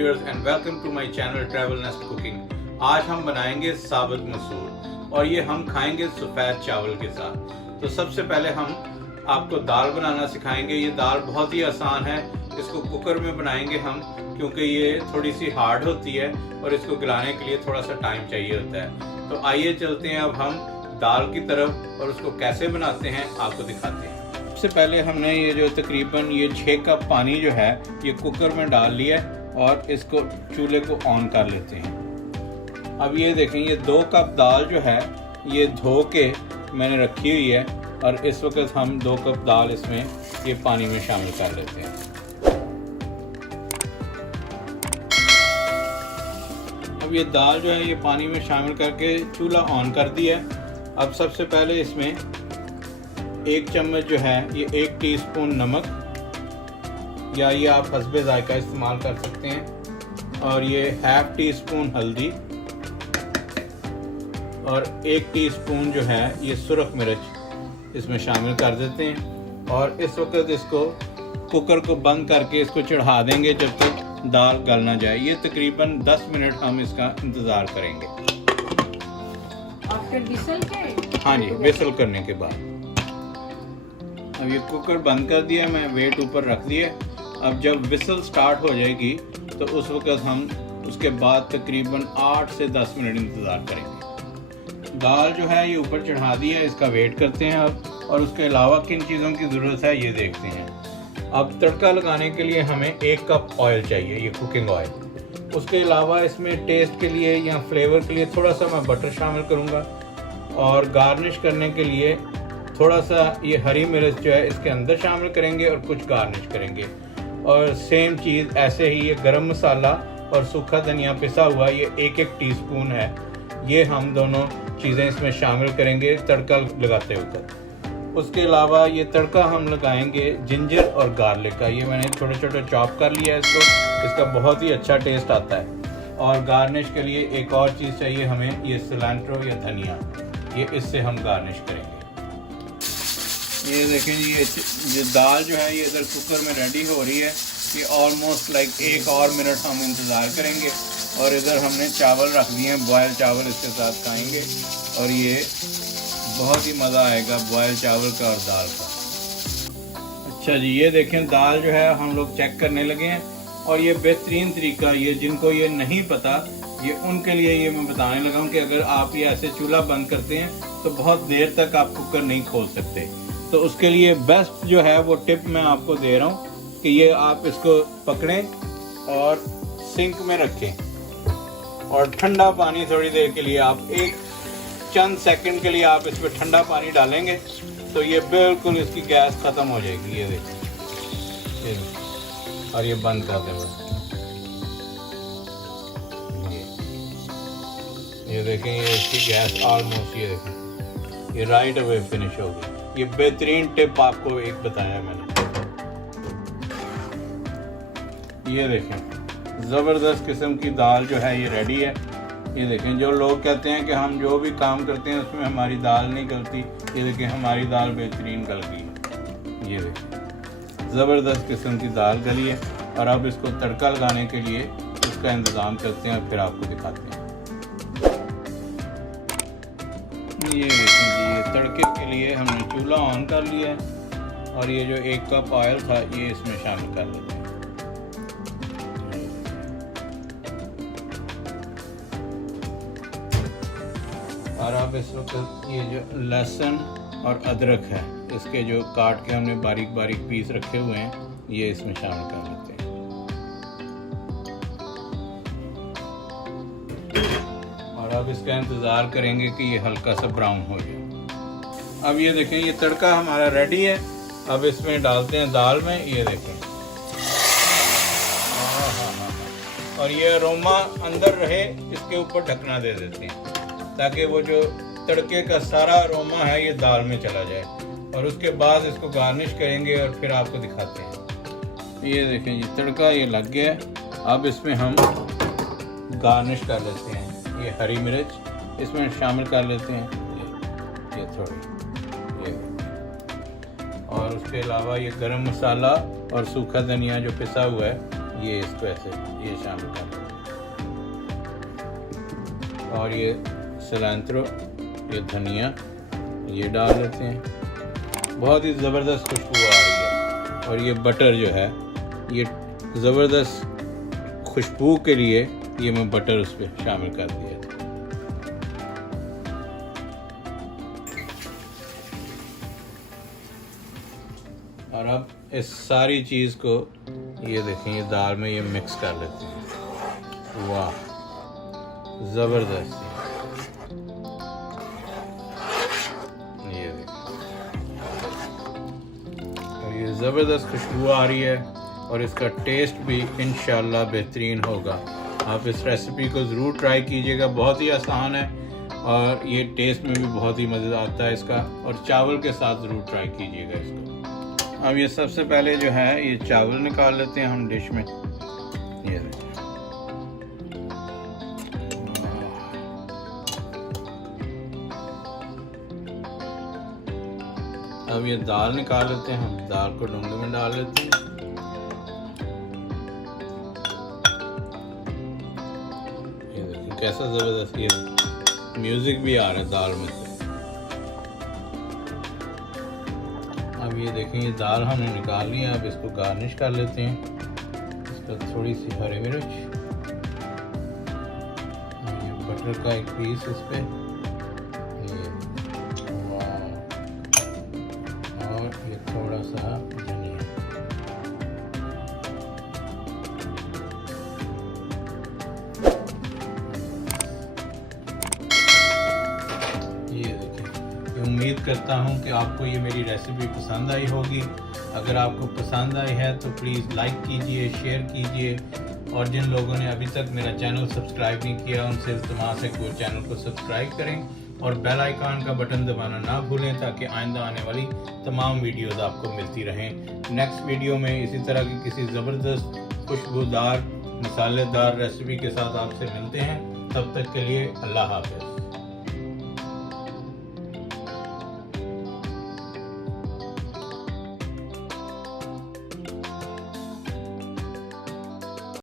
Viewers and welcome to my channel travel nest cooking. आज हम बनाएंगे साबुत मसूर और ये हम खाएंगे सफ़ेद चावल के साथ। तो सबसे पहले हम आपको दाल बनाना सिखाएंगे। ये दाल बहुत ही आसान है, इसको कुकर में बनाएंगे हम क्योंकि ये थोड़ी सी हार्ड होती है और इसको गलाने के लिए थोड़ा सा टाइम चाहिए होता है। तो आइए चलते हैं अब हम दाल की तरफ और उसको कैसे बनाते हैं आपको दिखाते हैं। सबसे पहले हमने ये जो तकरीबन ये 6 कप पानी जो है ये कुकर में डाल लिया है और इसको चूल्हे को ऑन कर लेते हैं। अब ये देखें, ये 2 कप दाल जो है ये धो के मैंने रखी हुई है और इस वक्त हम 2 कप दाल इसमें ये पानी में शामिल कर लेते हैं। अब ये दाल जो है ये पानी में शामिल करके चूल्हा ऑन कर दिया है। अब सबसे पहले इसमें 1 चम्मच जो है ये 1 टीस्पून नमक, या ये आप हस्बे जायका इस्तेमाल कर सकते हैं, और ये ½ टीस्पून हल्दी और 1 टीस्पून जो है ये सुरख मिर्च इसमें शामिल कर देते हैं। और इस वक्त इसको कुकर को बंद करके इसको चढ़ा देंगे जब तक दाल गल ना जाए। ये तकरीबन 10 मिनट हम इसका इंतज़ार करेंगे। आफ्टर विसल के? हाँ जी, विसल करने के बाद। अब ये कुकर बंद कर दिया, मैं वेट ऊपर रख दिया। अब जब विसल स्टार्ट हो जाएगी तो उस वक्त हम उसके बाद तकरीबन 8 से 10 मिनट इंतज़ार करेंगे। दाल जो है ये ऊपर चढ़ा दी है, इसका वेट करते हैं अब। और उसके अलावा किन चीज़ों की ज़रूरत है ये देखते हैं। अब तड़का लगाने के लिए हमें 1 कप ऑयल चाहिए, ये कुकिंग ऑयल। उसके अलावा इसमें टेस्ट के लिए या फ्लेवर के लिए थोड़ा सा मैं बटर शामिल करूँगा, और गार्निश करने के लिए थोड़ा सा ये हरी मिर्च जो है इसके अंदर शामिल करेंगे और कुछ गार्निश करेंगे। और सेम चीज़ ऐसे ही ये गरम मसाला और सूखा धनिया पिसा हुआ ये 1-1 टीस्पून है, ये हम दोनों चीज़ें इसमें शामिल करेंगे तड़का लगाते वक्त। उसके अलावा ये तड़का हम लगाएंगे जिंजर और गार्लिक का। ये मैंने छोटे छोटे चॉप कर लिया है इसको, इसका बहुत ही अच्छा टेस्ट आता है। और गार्निश के लिए एक और चीज़ चाहिए हमें, ये सिलेंट्रो या धनिया, ये इससे हम गार्निश करेंगे। ये देखें, ये दाल जो है ये इधर कुकर में रेडी हो रही है। ये ऑलमोस्ट लाइक 1 और मिनट हम इंतज़ार करेंगे। और इधर हमने चावल रख दिए हैं, बॉयल चावल इसके साथ खाएंगे और ये बहुत ही मज़ा आएगा बॉयल चावल का और दाल का। अच्छा जी, ये देखें दाल जो है हम लोग चेक करने लगे हैं। और ये बेहतरीन तरीका, ये जिनको ये नहीं पता ये उनके लिए ये मैं बताने लगा हूँ कि अगर आप ये ऐसे चूल्हा बंद करते हैं तो बहुत देर तक आप कुकर नहीं खोल सकते। तो उसके लिए बेस्ट जो है वो टिप मैं आपको दे रहा हूँ कि ये आप इसको पकड़ें और सिंक में रखें और ठंडा पानी थोड़ी देर के लिए आप चंद सेकंड के लिए आप इस पर ठंडा पानी डालेंगे तो ये बिल्कुल इसकी गैस ख़त्म हो जाएगी। ये देखिए, और ये बंद कर दें बस। ये देखें, ये इसकी गैस ऑलमोस्ट, ये देखें ये राइट अवे फिनिश हो गई। ये बेहतरीन टिप आपको एक बताया मैंने। ये देखें, ज़बरदस्त किस्म की दाल जो है ये रेडी है। ये देखें, जो लोग कहते हैं कि हम जो भी काम करते हैं उसमें हमारी दाल नहीं गलती, ये देखें हमारी दाल बेहतरीन गल गई है। ये देखें, ज़बरदस्त किस्म की दाल गली है। और अब इसको तड़का लगाने के लिए इसका इंतज़ाम करते हैं और फिर आपको दिखाते हैं। ये देखें जी, ये तड़के के लिए हमने चूल्हा ऑन कर लिया है और ये जो 1 कप ऑयल था ये इसमें शामिल कर लेते हैं। और अब इस वक्त ये जो लहसुन और अदरक है इसके जो काट के हमने बारीक बारीक पीस रखे हुए हैं ये इसमें शामिल कर लेते हैं। और अब इसका इंतज़ार करेंगे कि ये हल्का सा ब्राउन हो जाए। अब ये देखें, ये तड़का हमारा रेडी है। अब इसमें डालते हैं दाल में। ये देखें, और ये अरोमा अंदर रहे इसके ऊपर ढकना दे देते हैं ताकि वो जो तड़के का सारा अरोमा है ये दाल में चला जाए। और उसके बाद इसको गार्निश करेंगे और फिर आपको दिखाते हैं। ये देखें, ये तड़का ये लग गया है। अब इसमें हम गार्निश कर लेते हैं। ये हरी मिर्च इसमें शामिल कर लेते हैं, ये थोड़ी, ये। और उसके अलावा ये गरम मसाला और सूखा धनिया जो पिसा हुआ है ये इसको ऐसे ये शामिल कर दें और ये सिलेंट्रो, ये धनिया ये डाल देते हैं। बहुत ही ज़बरदस्त खुशबू आ रही है। और ये बटर जो है ये ज़बरदस्त खुशबू के लिए ये मैं बटर उस पर शामिल कर दिया। और अब इस सारी चीज़ को ये देखें ये दाल में ये मिक्स कर लेते हैं। वाह ज़बरदस्त। ये देखें और ये ज़बरदस्त खुशबू आ रही है और इसका टेस्ट भी इंशाल्लाह बेहतरीन होगा। आप इस रेसिपी को ज़रूर ट्राई कीजिएगा, बहुत ही आसान है और ये टेस्ट में भी बहुत ही मज़ा आता है इसका। और चावल के साथ ज़रूर ट्राई कीजिएगा इसको। अब ये सबसे पहले जो है ये चावल निकाल लेते हैं हम डिश में। ये देखिए अब ये दाल निकाल लेते हैं हम। दाल को डोंगे में डाल लेते हैं। ये देखिए कैसा ज़बरदस्त ये म्यूज़िक भी आ रहा है दाल में से। अब ये देखें ये दाल हमने निकाल ली है। अब इसको गार्निश कर लेते हैं। इस पर थोड़ी सी हरी मिर्च, ये बटर का एक पीस इस पे, और ये थोड़ा सा धनिया। ये देखिए उम्मीद करता हूँ कि आपको ये मेरी रेसिपी पसंद आई होगी। अगर आपको पसंद आई है तो प्लीज़ लाइक कीजिए, शेयर कीजिए और जिन लोगों ने अभी तक मेरा चैनल सब्सक्राइब नहीं किया उनसे इल्तिमास है कि वो चैनल को सब्सक्राइब करें और बेल आइकन का बटन दबाना ना भूलें ताकि आइंदा आने वाली तमाम वीडियोस आपको मिलती रहें। नेक्स्ट वीडियो में इसी तरह की किसी ज़बरदस्त खुशबूदार मसालेदार रेसिपी के साथ आपसे मिलते हैं। तब तक के लिए अल्लाह हाफ़िज़।